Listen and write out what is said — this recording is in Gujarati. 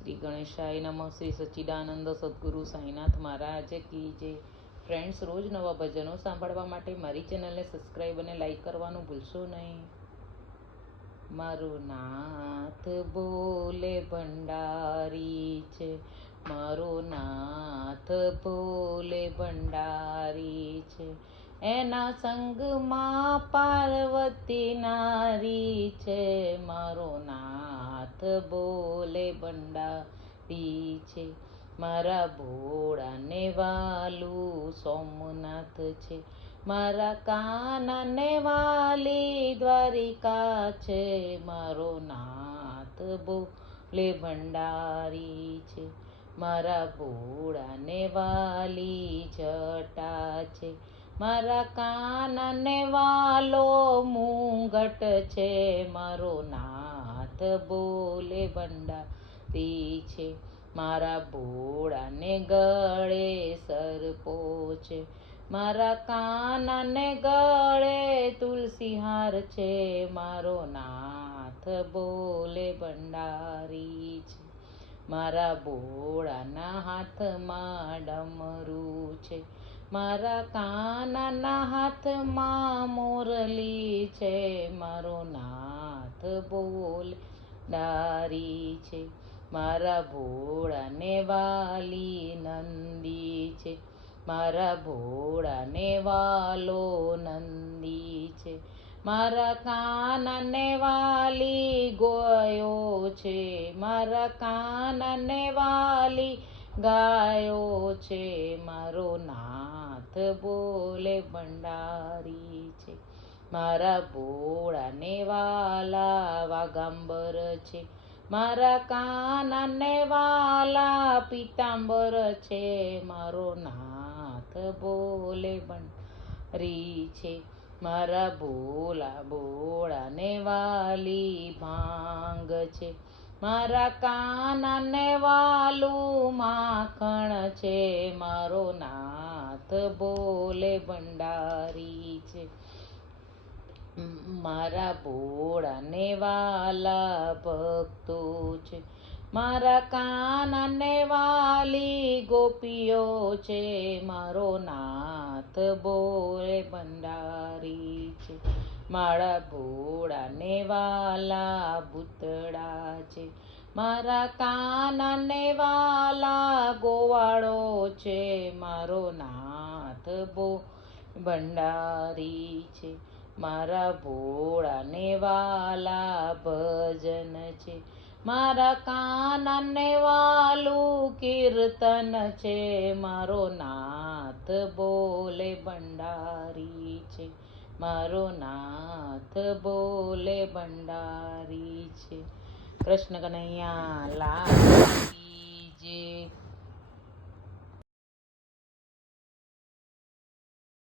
શ્રી ગણેશાય નમઃ. શ્રી સચ્ચિદાનંદ સદગુરુ સાંઈનાથ મહારાજ કી જય. ફ્રેન્ડ્સ, રોજ નવા ભજનો સાંભળવા માટે મારી ચેનલને સબસ્ક્રાઈબ અને લાઈક કરવાનું ભૂલશો નહીં. મારો નાથ બોલે ભંડારી છે, મારો નાથ બોલે ભંડારી છે, એના સંગમાં પાર્વતી નારી છે. મારો નાથ બોલે ભંડારી છે, મારા ભોળાને વાલું સોમનાથ છે, મારા કાનાને વાલી દ્વારિકા છે. મારો નાથ બોલે ભંડારી છે, મારા ભોળાને વાલી જટા છે, મારા કાનને વાલો મુંગટ છે. મારો નાથ બોલે ભંડારી છે, મારા ભોળાને ગળે સરપો છે, મારા કાનને ગળે તુલસી હાર છે. મારો નાથ બોલે ભંડારી છે, મારા ભોળાના હાથમાં ડમરું છે, મારા કાનાના હાથમાં મોરલી છે. મારો નાથ બોલે ભંડારી છે, મારા ભોળાને વાલી નંદી છે, મારા ભોળાને વાલો નંદી છે, મારા કાનને વાલી ગોયો છે, મારા કાનને વાલી ગાયો છે. મારો નાથ બોલે ભંડારી છે, મારા ભોળાને વાલા વાગાંબર છે, મારા કાનને વાલા પીતાંબર છે. મારો નાથ બોલે ભંડારી છે, મારા ભોળાને વાલી ભાંગ છે, મારા કાનને વાલું માખણ છે. મારો નાથ બોલે ભંડારી છે, મારા ભોળાને વાલા ભક્તો છે, મારા કાનને વાલી ગોપીઓ છે. મારો નાથ બોલે ભંડારી છે, મારા ભોળાને વાલા ભૂતડા છે, મારા કાનને વાલા ગોવાળો છે. મારો નાથ બોલે ભંડારી છે, મારા ભોળાને વાલા ભજન છે, મારા કાનને વાલું કીર્તન છે. મારો નાથ બોલે ભંડારી છે, મારો નાથ બોલે ભંડારી છે. કૃષ્ણ કનૈયા લાલ.